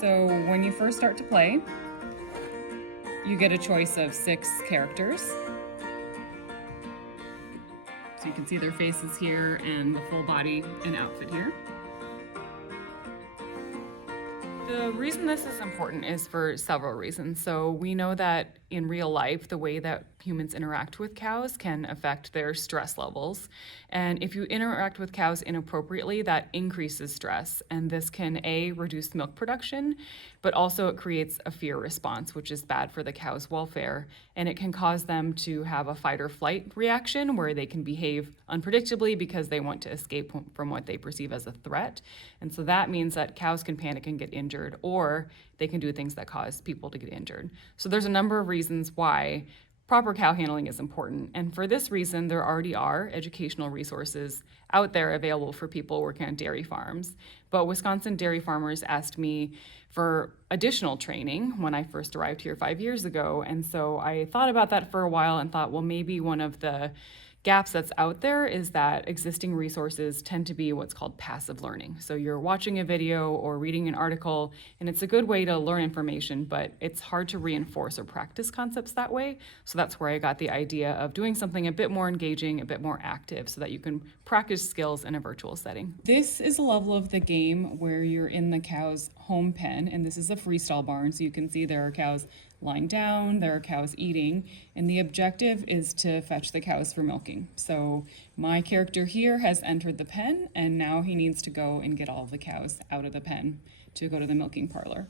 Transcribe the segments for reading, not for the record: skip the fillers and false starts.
So when you first start to play, you get a choice of 6 characters. So you can see their faces here and the full body and outfit here. The reason this is important is for several reasons. So we know that in real life, the way that humans interact with cows can affect their stress levels. And if you interact with cows inappropriately, that increases stress. And this can reduce milk production, but also it creates a fear response, which is bad for the cow's welfare. And it can cause them to have a fight or flight reaction where they can behave unpredictably because they want to escape from what they perceive as a threat. And so that means that cows can panic and get injured, or they can do things that cause people to get injured. So there's a number of reasons why proper cow handling is important. And for this reason, there already are educational resources out there available for people working on dairy farms. But Wisconsin dairy farmers asked me for additional training when I first arrived here 5 years ago. And so I thought about that for a while and thought, well, maybe one of the gaps that's out there is that existing resources tend to be what's called passive learning. So you're watching a video or reading an article, and it's a good way to learn information, but it's hard to reinforce or practice concepts that way. So that's where I got the idea of doing something a bit more engaging, a bit more active, so that you can practice skills in a virtual setting. This is a level of the game where you're in the cow's home pen, and this is a freestyle barn, so you can see there are cows lying down, there are cows eating, and the objective is to fetch the cows for milking. So my character here has entered the pen, and now he needs to go and get all of the cows out of the pen to go to the milking parlor.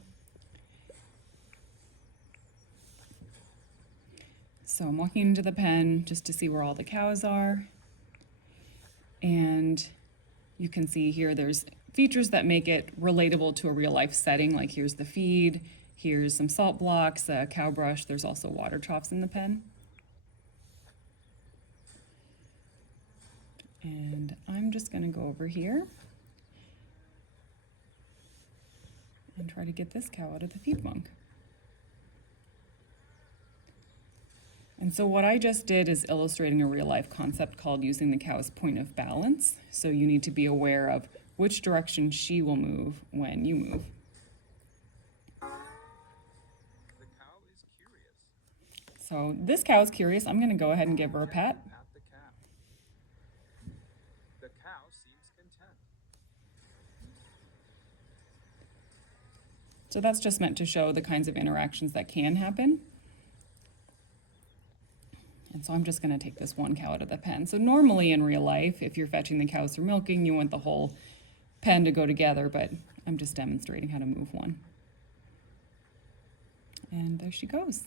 So I'm walking into the pen just to see where all the cows are, and you can see here there's features that make it relatable to a real life setting, like here's the feed, here's some salt blocks, a cow brush, there's also water troughs in the pen. And I'm just gonna go over here and try to get this cow out of the feed bunk. And so what I just did is illustrating a real life concept called using the cow's point of balance. So you need to be aware of which direction she will move when you move. So this cow is curious. I'm going to go ahead and give her a pat. The cow seems content. So that's just meant to show the kinds of interactions that can happen. And so I'm just going to take this one cow out of the pen. So normally in real life, if you're fetching the cows for milking, you want the whole pen to go together, but I'm just demonstrating how to move one. And there she goes.